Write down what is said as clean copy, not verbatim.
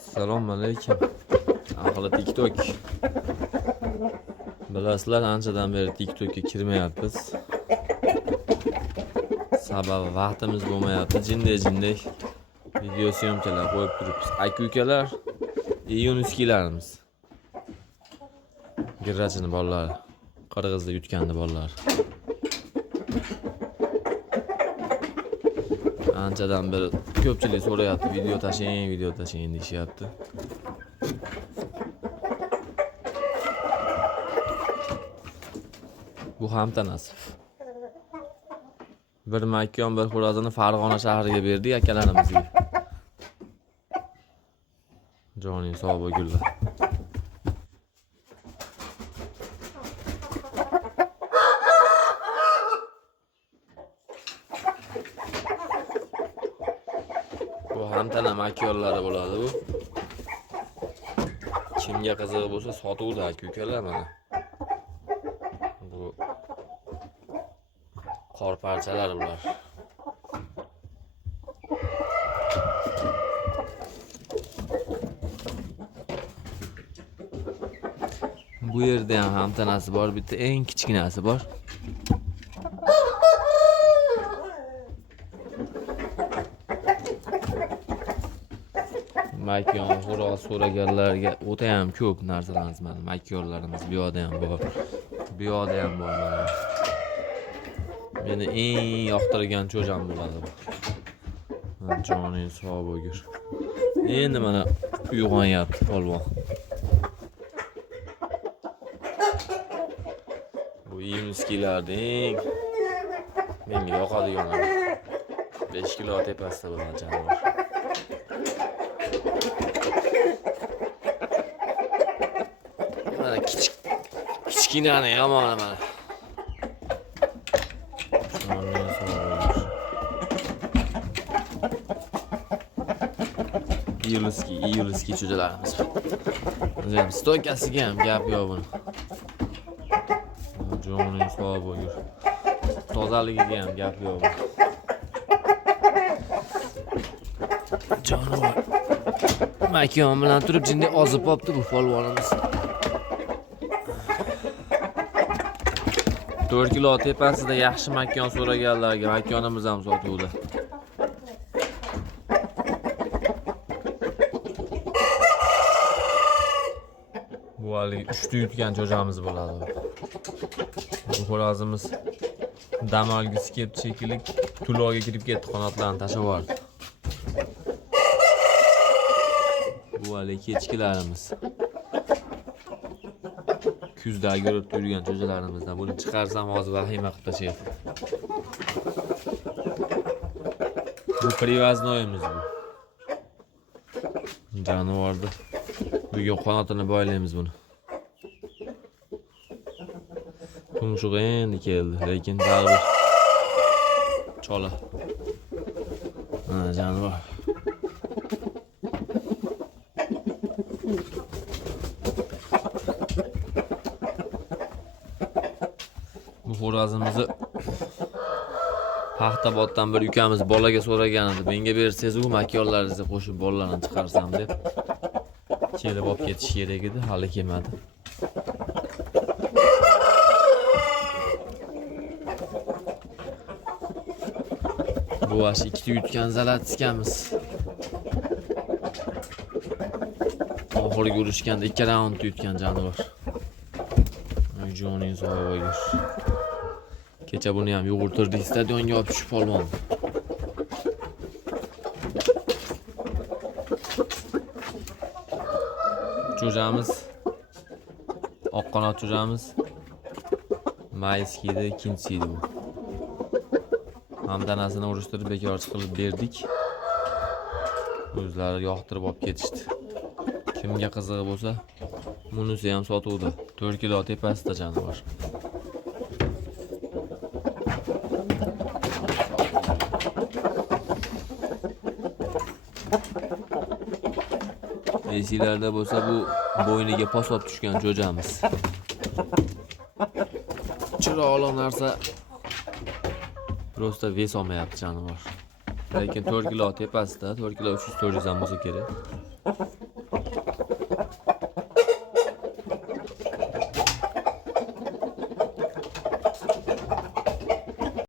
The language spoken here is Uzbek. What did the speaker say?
Assalomu alaykum. Ahli TikTok. Bilasizlar, anchadan beri TikTokka kirmayapmiz. Sababi vaqtimiz bo'lmayapti. Jinday video syomkalar qo'yib turibmiz. Aka-ukalar, yunuskilarimiz. Girrachini bolalar, qirg'izda yutgandi bolalar. Anchadan beri ko'pchilik so'rayapti, video tashing deyishyapti. Bu ham tanasib. Bir makon bir xo'rozini Farg'ona shahriga berdik akalarimizga. Joning sog' bo'lgunlar. Bu ham tana makyonlari bo'ladi bu. Kimga qiziq bo'lsa sotuvda aka-ukalar mana. Bu qor parchalari bular. Bu yerda ham tanasi bor, bitta eng kichkinasi bor. Makyon, xo'roz so'raganlarga o'ta ham ko'p narsalarimiz mana, makyonlarimiz bu yoqda ham bor. Bu yoqda ham bor mana. Meni eng yoqtirgan cho'jam bo'ladi bu. Joning sog' bo'lgur. Endi mana uyg'onyapti polvon. Bu yunuskilarda eng menga yoqadiganlar. 5 kilo tepasida bo'lgan jonivor. Mana kichkinani yomoni mana. Iyulski cho'jalarimiz. O'zim stoykasiga ham gap yo'q buni. Joning sog' bo'lgur. Tozaligiga ham gap yo'q. Jonivor. Makon bilan turib jinday ozib qopti bu polvonimiz. 4 kilo tepasida yaxshi makon so'raganlarga makonimiz ham sotuvda. Bu hali 3 ta yutgan cho'jamiz bo'ladi. Bu xo'rozimiz dam olgisi kelib chekilik tuloga kirib ketdi, qanotlarini tashlab yubordi. Bu hali kechkilarimiz. Kuzda ko'rib turgan cho'jalarimizdan buni chiqarsam hozir vahima qilib tashlayapti. Bu privaznoyimiz bu. Jonivorni bugun qanotini boylaymiz buni. Tumshuq endi keldi, lekin baribir chola. Jonivor. Bu xo'rozimizni Paxtaboddan bir ukamiz bolaga so'ragan edi. Menga bersangiz-ku makyonlaringizni qo'shib bolalarni chiqarsam deb. Kelib olib ketish kerak edi, hali kelmadi. Bu ash 2 yutgan zalatkamiz. Oxirgi urushganda 2 raund yutgan jonivor. Joning sog' bo'lgur. Kecha buni ham yugurtirdik, stadionga olib tushib polvon. Cho'jamiz oqqanot cho'jamiz mayskiyda ikkinchisi edi bu. Hamdanasini urishtirib bekor chiqarib berdik. O'zlari yoqtirib olib ketishdi. Kimga qiziq bo'lsa, bunisi ham sotuvda. 4 kilo tepasida jonivor. Esinglarda bo'lsa, bu bo'yniga posot tushgan cho'jamiz. Chiroqli narsa prosta ves olmayapti jonivor. Lekin 4 kilo tepasida, 4 kilo 300 400 ham bo'lsa kerak.